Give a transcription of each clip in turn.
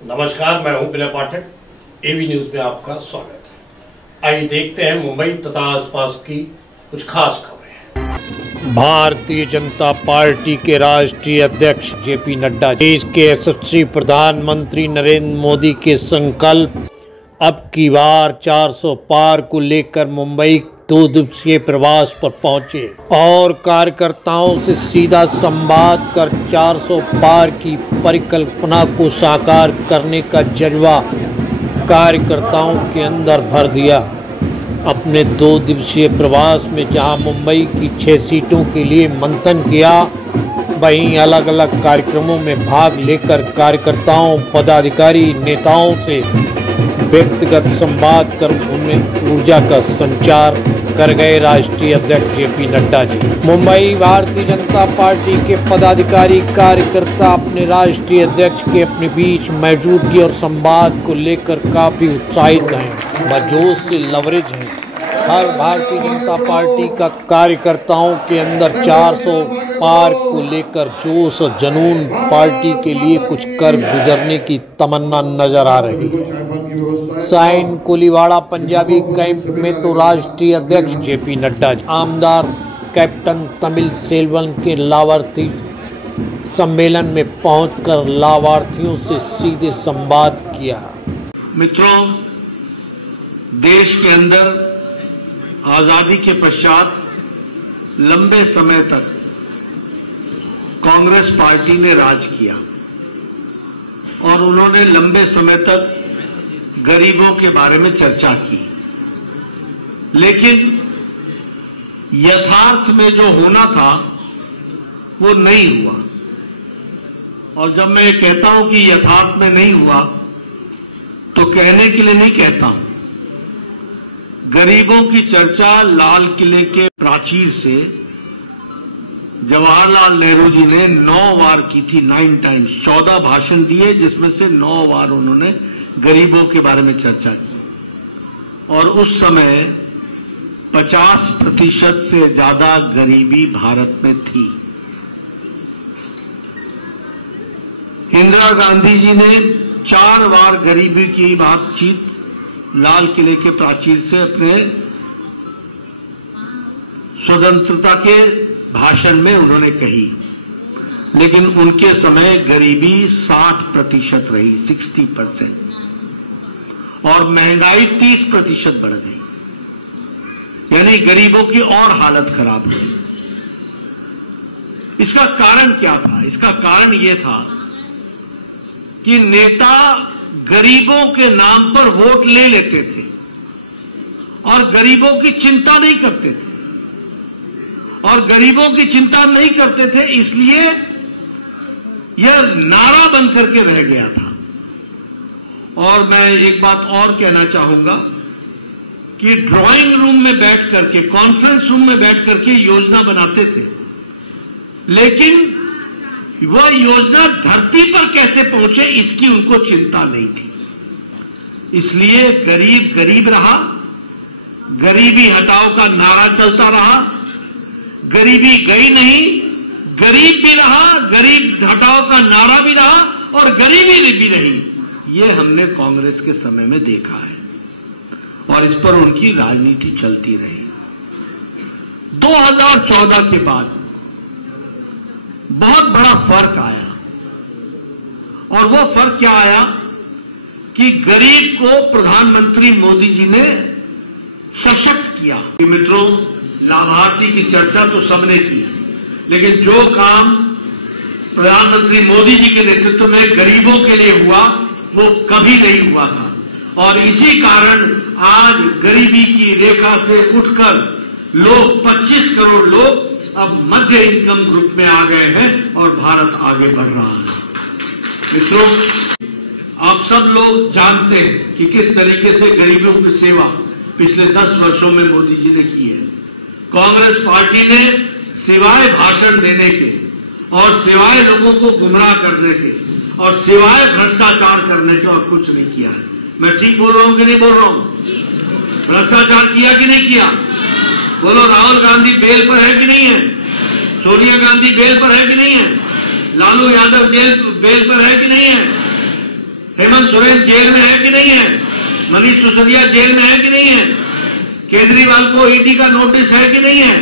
नमस्कार, मैं हूं विनय पाठक। एबी न्यूज में आपका स्वागत है। आइए देखते हैं मुंबई तथा आसपास की कुछ खास खबरें। भारतीय जनता पार्टी के राष्ट्रीय अध्यक्ष जेपी नड्डा देश के यशस्वी प्रधानमंत्री नरेंद्र मोदी के संकल्प अब की बार 400 पार को लेकर मुंबई 2 दिवसीय प्रवास पर पहुंचे और कार्यकर्ताओं से सीधा संवाद कर 400 पार की परिकल्पना को साकार करने का जज्बा कार्यकर्ताओं के अंदर भर दिया। अपने 2 दिवसीय प्रवास में जहां मुंबई की 6 सीटों के लिए मंथन किया, वहीं अलग अलग कार्यक्रमों में भाग लेकर कार्यकर्ताओं, पदाधिकारी, नेताओं से व्यक्तिगत संवाद कर उनमें ऊर्जा का संचार कर गए राष्ट्रीय अध्यक्ष जेपी नड्डा जी। मुंबई भारतीय जनता पार्टी के पदाधिकारी कार्यकर्ता अपने राष्ट्रीय अध्यक्ष के अपने बीच मौजूदगी और संवाद को लेकर काफी उत्साहित हैं, बजोश से लवरेज हैं। हर भारतीय जनता पार्टी का कार्यकर्ताओं के अंदर 400 पार को लेकर जोश और जुनून, पार्टी के लिए कुछ कर गुजरने की तमन्ना नजर आ रही है। साइन कोलीवाड़ा पंजाबी कैंप में तो राष्ट्रीय अध्यक्ष जेपी नड्डा आमदार कैप्टन तमिल सेल्वन के लाभार्थी सम्मेलन में पहुंचकर लाभार्थियों से सीधे संवाद किया। मित्रों, देश के अंदर आजादी के पश्चात लंबे समय तक कांग्रेस पार्टी ने राज किया और उन्होंने लंबे समय तक गरीबों के बारे में चर्चा की, लेकिन यथार्थ में जो होना था वो नहीं हुआ। और जब मैं कहता हूं कि यथार्थ में नहीं हुआ तो कहने के लिए नहीं कहता हूं। गरीबों की चर्चा लाल किले के प्राचीर से जवाहरलाल नेहरू जी ने 9 बार की थी, 9 टाइम्स, 14 भाषण दिए, जिसमें से 9 बार उन्होंने गरीबों के बारे में चर्चा की। और उस समय 50% से ज्यादा गरीबी भारत में थी। इंदिरा गांधी जी ने 4 बार गरीबी की बातचीत लाल किले के प्राचीर से अपने स्वतंत्रता के भाषण में उन्होंने कही, लेकिन उनके समय गरीबी 60% रही, 60%, और महंगाई 30% बढ़ गई, यानी गरीबों की और हालत खराब हुई। इसका कारण क्या था? इसका कारण यह था कि नेता गरीबों के नाम पर वोट ले लेते थे और गरीबों की चिंता नहीं करते थे, और गरीबों की चिंता नहीं करते थे इसलिए यह नारा बन करके रह गया था। और मैं एक बात और कहना चाहूंगा कि ड्राइंग रूम में बैठ करके, कॉन्फ्रेंस रूम में बैठ करके योजना बनाते थे, लेकिन वह योजना धरती पर कैसे पहुंचे इसकी उनको चिंता नहीं थी। इसलिए गरीब गरीब रहा, गरीबी हटाओ का नारा चलता रहा, गरीबी गई नहीं, गरीब भी रहा, गरीब हटाओ का नारा भी रहा और गरीबी भी रही। यह हमने कांग्रेस के समय में देखा है और इस पर उनकी राजनीति चलती रही। 2014 के बाद बहुत बड़ा फर्क आया, और वो फर्क क्या आया कि गरीब को प्रधानमंत्री मोदी जी ने सशक्त किया। मित्रों, लाभार्थी की चर्चा तो सबने की, लेकिन जो काम प्रधानमंत्री मोदी जी के नेतृत्व में गरीबों के लिए हुआ वो कभी नहीं हुआ था। और इसी कारण आज गरीबी की रेखा से उठकर लोग, 25 करोड़ लोग अब मध्य इनकम ग्रुप में आ गए हैं और भारत आगे बढ़ रहा है। मित्रों, आप सब लोग जानते हैं कि किस तरीके से गरीबों की सेवा पिछले 10 वर्षों में मोदी जी ने की है। कांग्रेस पार्टी ने सिवाय भाषण देने के और सिवाय लोगों को गुमराह करने के और सिवाय भ्रष्टाचार करने के और कुछ नहीं किया है। मैं ठीक बोल रहा हूं कि नहीं बोल रहा हूं? भ्रष्टाचार किया कि नहीं किया? बोलो। राहुल गांधी बेल पर है कि नहीं है? सोनिया गांधी बेल पर है कि नहीं है? लालू यादव बेल पर है कि नहीं हेमंत सोरेन जेल में है कि नहीं है? मनीष सिसोदिया जेल में है कि नहीं है? केजरीवाल को ईडी का नोटिस है कि नहीं है?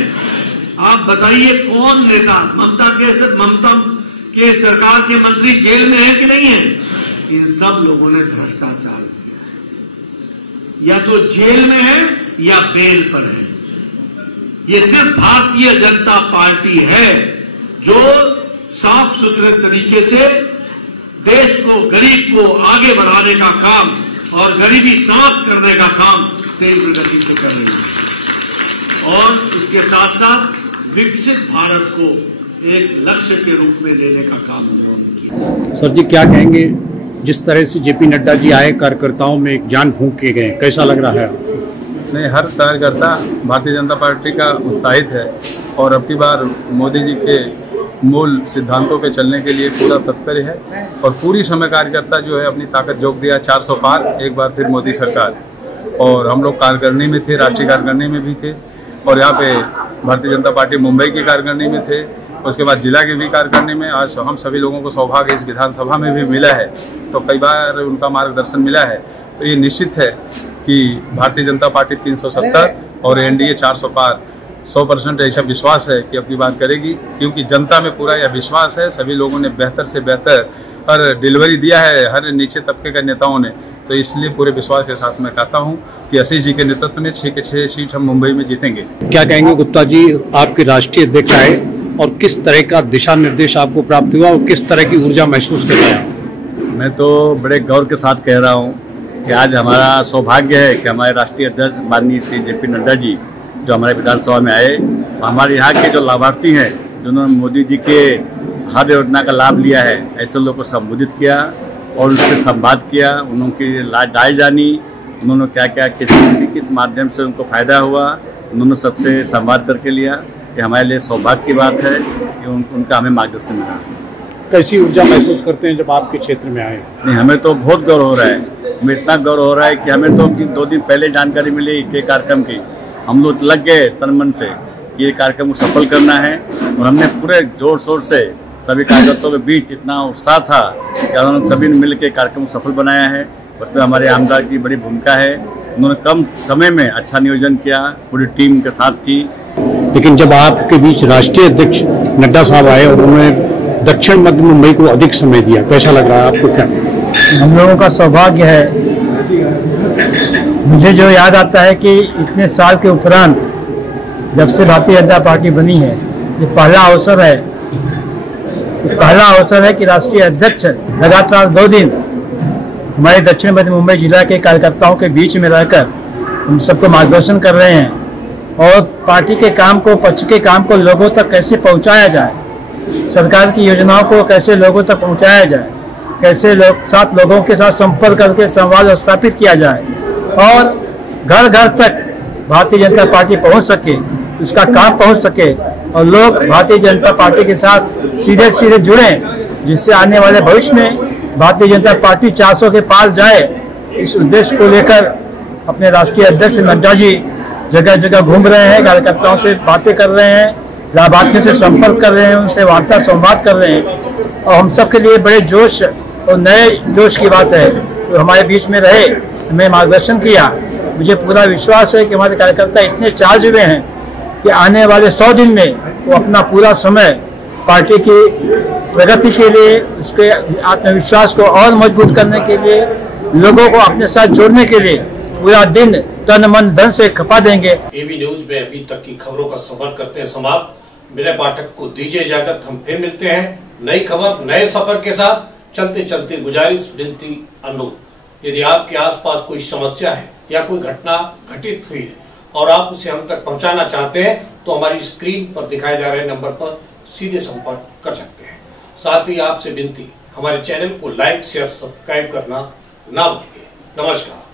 आप बताइए कौन नेता, ममता के सरकार के मंत्री जेल में है कि नहीं है? इन सब लोगों ने भ्रष्टाचार किया, या तो जेल में है या बेल पर है। ये सिर्फ भारतीय जनता पार्टी है जो साफ सुथरे तरीके से देश को, गरीब को आगे बढ़ाने का काम और गरीबी समाप्त करने का काम तेज गति से कर रही है, और इसके साथ साथ विकसित भारत को एक लक्ष्य के रूप में लेने का काम उन्होंने किया। सर जी, क्या कहेंगे, जिस तरह से जेपी नड्डा जी आए, कार्यकर्ताओं में एक जान फूंक के गए, कैसा लग रहा है? नहीं, हर कार्यकर्ता भारतीय जनता पार्टी का उत्साहित है और अब की बार मोदी जी के मूल सिद्धांतों पे चलने के लिए पूरा तत्पर है और पूरी समय कार्यकर्ता जो है अपनी ताकत झोंक दिया। 400 पार, एक बार फिर मोदी सरकार। और हम लोग कार्यकारिणी में थे, राष्ट्रीय कार्यकारिणी में भी थे, और यहाँ पे भारतीय जनता पार्टी मुंबई की कार्यकारिणी में थे, उसके बाद जिला की भी कार्यकारिणी में। आज हम सभी लोगों को सौभाग्य इस विधानसभा में भी मिला है, तो कई बार उनका मार्गदर्शन मिला है। तो ये निश्चित है कि भारतीय जनता पार्टी 370 और एनडीए 400 पार 100% ऐसा विश्वास है कि अपनी बात करेगी, क्योंकि जनता में पूरा यह विश्वास है। सभी लोगों ने बेहतर से बेहतर हर डिलीवरी दिया है, हर नीचे तबके के नेताओं ने। तो इसलिए पूरे विश्वास के साथ मैं कहता हूं कि आशीष जी के नेतृत्व में 6 के 6 सीट हम मुंबई में जीतेंगे। क्या कहेंगे गुप्ता जी, आपके राष्ट्रीय अध्यक्ष आए और किस तरह का दिशा निर्देश आपको प्राप्त हुआ और किस तरह की ऊर्जा महसूस कर रहे हैं? मैं तो बड़े गौरव के साथ कह रहा हूँ कि आज हमारा सौभाग्य है कि हमारे राष्ट्रीय अध्यक्ष माननीय श्री जेपी नड्डा जी जो हमारे विधानसभा में आए, हमारे यहाँ के जो लाभार्थी हैं जिन्होंने मोदी जी के हर योजना का लाभ लिया है, ऐसे लोगों को संबोधित किया और उनसे संवाद किया, उनकी राय जानी, उन्होंने क्या क्या किस माध्यम से उनको फ़ायदा हुआ, उन्होंने सबसे संवाद करके लिया। कि हमारे लिए सौभाग्य की बात है कि उनका हमें मार्गदर्शन मिला। कैसी ऊर्जा महसूस करते हैं जब आपके क्षेत्र में आए? नहीं, हमें तो बहुत गौरव हो रहा है। हमें इतना गौरव हो रहा है कि हमें तो 2 दिन पहले जानकारी मिली के कार्यक्रम की, हम लोग लग गए तन मन से कि ये कार्यक्रम को सफल करना है, और हमने पूरे जोर शोर से सभी कार्यकर्ताओं के बीच इतना उत्साह था कि हम सभी ने मिल के कार्यक्रम को सफल बनाया है। उसमें हमारे आमदार की बड़ी भूमिका है, उन्होंने कम समय में अच्छा नियोजन किया, पूरी टीम के साथ थी। लेकिन जब आपके बीच राष्ट्रीय अध्यक्ष नड्डा साहब आए और उन्होंने दक्षिण मध्य मुंबई को अधिक समय दिया, कैसा लग रहा है आपको? क्या हम लोगों का सौभाग्य है। मुझे जो याद आता है कि इतने साल के उपरांत जब से भारतीय जनता पार्टी बनी है, ये पहला अवसर है कि राष्ट्रीय अध्यक्ष लगातार 2 दिन हमारे दक्षिण मध्य मुंबई जिला के कार्यकर्ताओं के बीच में रहकर हम सबको मार्गदर्शन कर रहे हैं, और पार्टी के काम को, पक्ष के काम को लोगों तक कैसे पहुंचाया जाए, सरकार की योजनाओं को कैसे लोगों तक पहुंचाया जाए, कैसे लोगों के साथ संपर्क करके संवाद स्थापित किया जाए और घर घर तक भारतीय जनता पार्टी पहुंच सके, उसका काम पहुंच सके और लोग भारतीय जनता पार्टी के साथ सीधे सीधे जुड़ें, जिससे आने वाले भविष्य में भारतीय जनता पार्टी 400 के पास जाए। इस उद्देश्य को लेकर अपने राष्ट्रीय अध्यक्ष नड्डा जी जगह जगह घूम रहे हैं, कार्यकर्ताओं से बातें कर रहे हैं, लाभार्थियों से संपर्क कर रहे हैं, उनसे वार्ता संवाद कर रहे हैं। और हम सब के लिए बड़े जोश और नए जोश की बात है तो हमारे बीच में रहे, हमें मार्गदर्शन किया। मुझे पूरा विश्वास है कि हमारे कार्यकर्ता इतने चार्ज हुए हैं कि आने वाले 100 दिन में वो अपना पूरा समय पार्टी की प्रगति के लिए, उसके आत्मविश्वास को और मजबूत करने के लिए, लोगों को अपने साथ जोड़ने के लिए पूरा दिन तन मन धन से खपा देंगे। एबी न्यूज में अभी तक की खबरों का सफर करते हैं समाप्त। मेरे पाठक को दीजिए इजाजत, हम फिर मिलते हैं नई खबर नए सफर के साथ। चलते चलते गुजारिश, विनती, अनुरोध, यदि आपके आसपास कोई समस्या है या कोई घटना घटित हुई है और आप उसे हम तक पहुंचाना चाहते हैं तो हमारी स्क्रीन पर दिखाए जा रहे नंबर पर सीधे संपर्क कर सकते हैं। साथ ही आपसे विनती, हमारे चैनल को लाइक, शेयर, सब्सक्राइब करना ना भूलिए। नमस्कार।